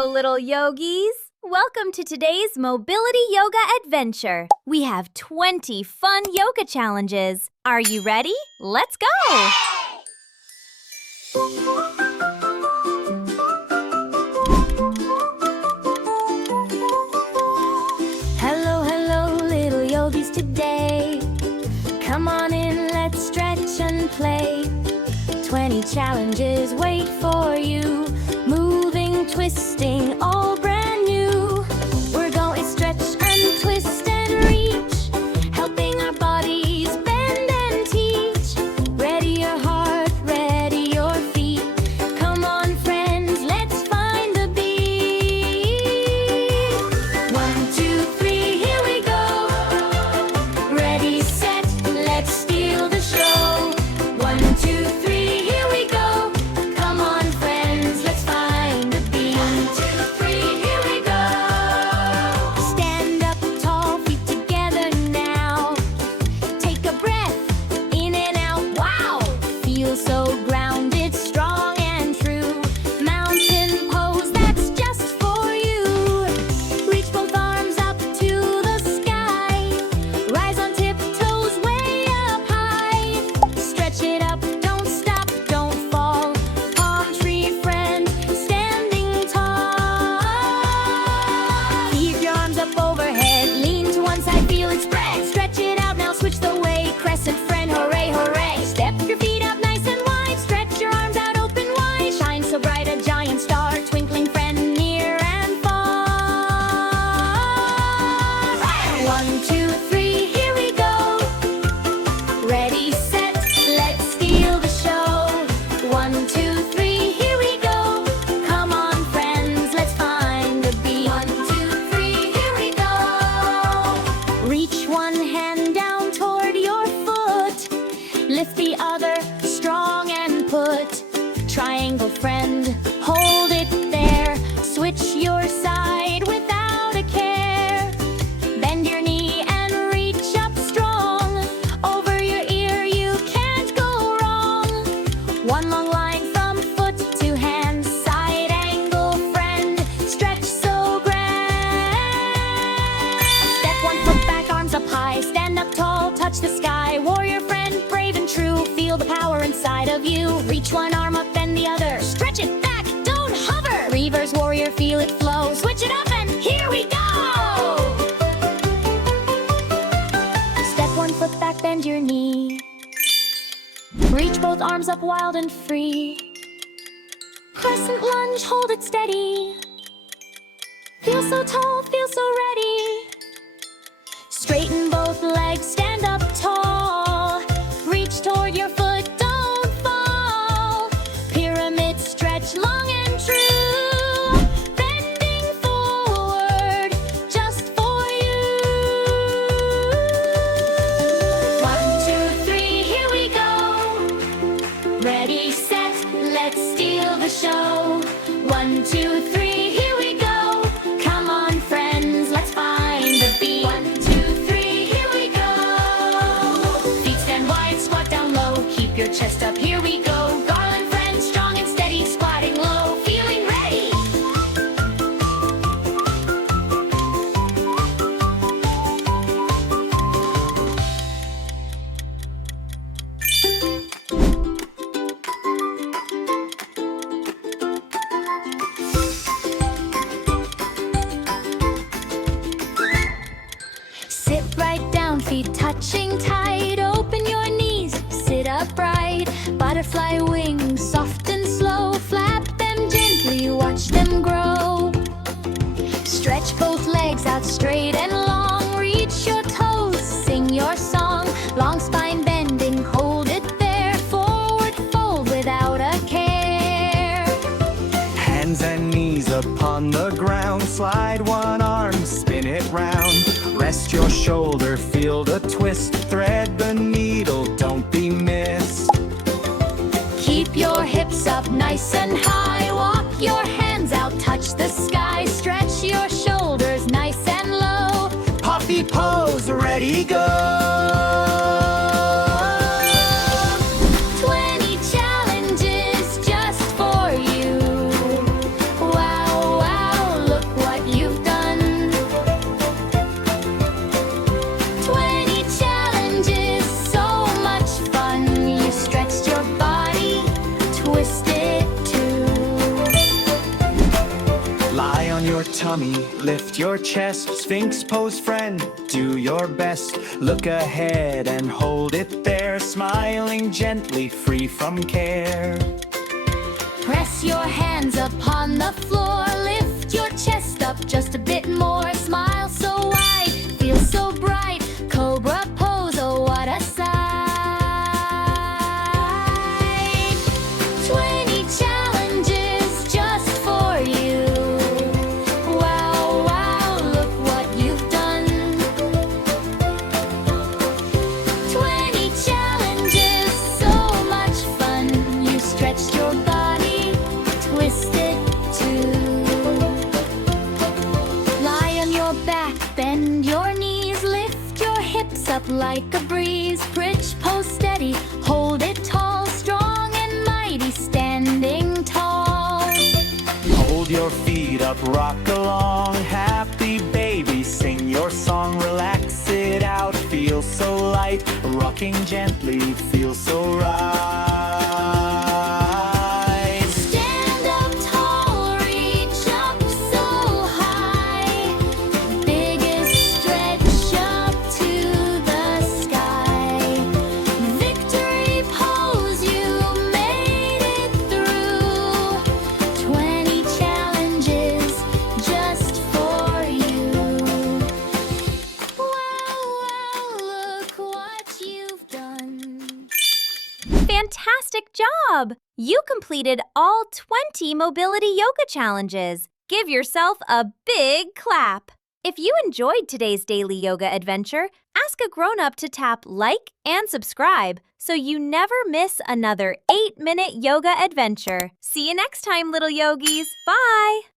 Hello, little yogis. Welcome to today's mobility yoga adventure. We have 20 fun yoga challenges. Are you ready? Let's go! Hello, hello, little yogis today. Come on in, let's stretch and play. 20 challenges wait for you. Moving, twisting, all brand new. We're going stretch and twist and reach, helping our bodies bend and teach. Ready your heart, ready your feet. Come on, friends, let's find the beat. 1, 2, 3, here we go. Ready, set, let's steal the show. 1, 2, 3, here we go. Come on, friends, let's find the beat. 1, 2, 3, here we go. Stand up tall, feet together now. Take a breath, in and out, wow! Feel so grounded, strong and true. Mountain pose, that's just for you. Reach both arms up to the sky. Rise on tiptoes, way up high. Stretch it up, don't stop, don't fall. Palm tree friend, standing tall. Keep your arms up overhead, lean to one side, feel it spread. Stretch it out, now switch the way. Crescent friend, hooray, hooray. Step your feet up nice and wide. Stretch your arms out open wide. Shine so bright, a giant star. Twinkling friend, near and far. 1, 2, 3, here we go. Ready, set, let's steal the show. 1, 2, 3, here we go. Come on, friends, let's find the beat. 1, 2, 3, here we go. Reach one hand down toward your foot. Lift the other, strong and put. Triangle friend, hold it there. Switch your side without a care. Bend your knee and reach up strong. Over your ear, you can't go wrong. One long line from foot to hand. Side angle friend, stretch so grand. Step 1 foot back, arms up high. Stand up tall, touch the sky. Warrior friend, brave and true. Feel the power inside of you. Reach one arm up, bend the other. Stretch it back, don't hover. Reverse warrior, feel it flow. Switch it up and here we go. Step 1 foot back, bend your knee. Reach both arms up wild and free. Crescent lunge, hold it steady. Feel so tall, feel so ready. Straighten both legs, stand up tall. Reach toward your foot, don't fall. Pyramid stretch long and true. Bending forward, just for you. 1, 2, 3, here we go. Ready, set, let's steal the show. 1, 2, 3, here we go. Come on, friends, let's find the beat. 1, 2, 3, here we go. Feet stand wide, squat down low. Keep your chest up, here we go. Garland friend, strong and steady, squatting low. Feeling ready. Sit right down, feet touching tight. Open your knees, sit upright. Butterfly wings, soft and slow. Flap them gently, watch them grow. Stretch both legs out straight and long. Reach your toes, sing your song. Long spine bending, hold it there. Forward fold without a care. Hands and knees upon the ground. Slide one arm, spin it round. Rest your shoulder, feel the twist. Thread the needle, don't be missed. Keep your hips up nice and high. Walk your hands out, touch the sky. Stretch your shoulders nice and low. Puffy pose, ready, go. 20 challenges just for you. Wow, wow. your tummy, lift your chest. Sphinx pose, friend, do your best. Look ahead and hold it there, smiling gently, free from care. Press your hands upon the floor, lift your chest up just a bit more. Smile so wide, feel so bright. Cobra pose, oh what a sight. 20 challenges just for you. Wow, wow, look what you've done. 20 challenges, so much fun. You stretched your body, twisted too. Lie on your back, bend your knees, lift your hips up like a breeze. Bridge pose steady, hold it tall, strong and mighty, standing tall. Hold your feet up, rock along. Happy baby, sing your song. Relax it out, feel so light. Rocking gently, feel so right. Stand up tall, reach up so high. Biggest stretch up to the sky. Victory pose, you made it through. 20 challenges just for you. Wow, wow, look what you've done. Fantastic job! You completed all 20 mobility yoga challenges. Give yourself a big clap. If you enjoyed today's daily yoga adventure, ask a grown-up to tap like and subscribe so you never miss another 8-minute yoga adventure. See you next time, little yogis. Bye!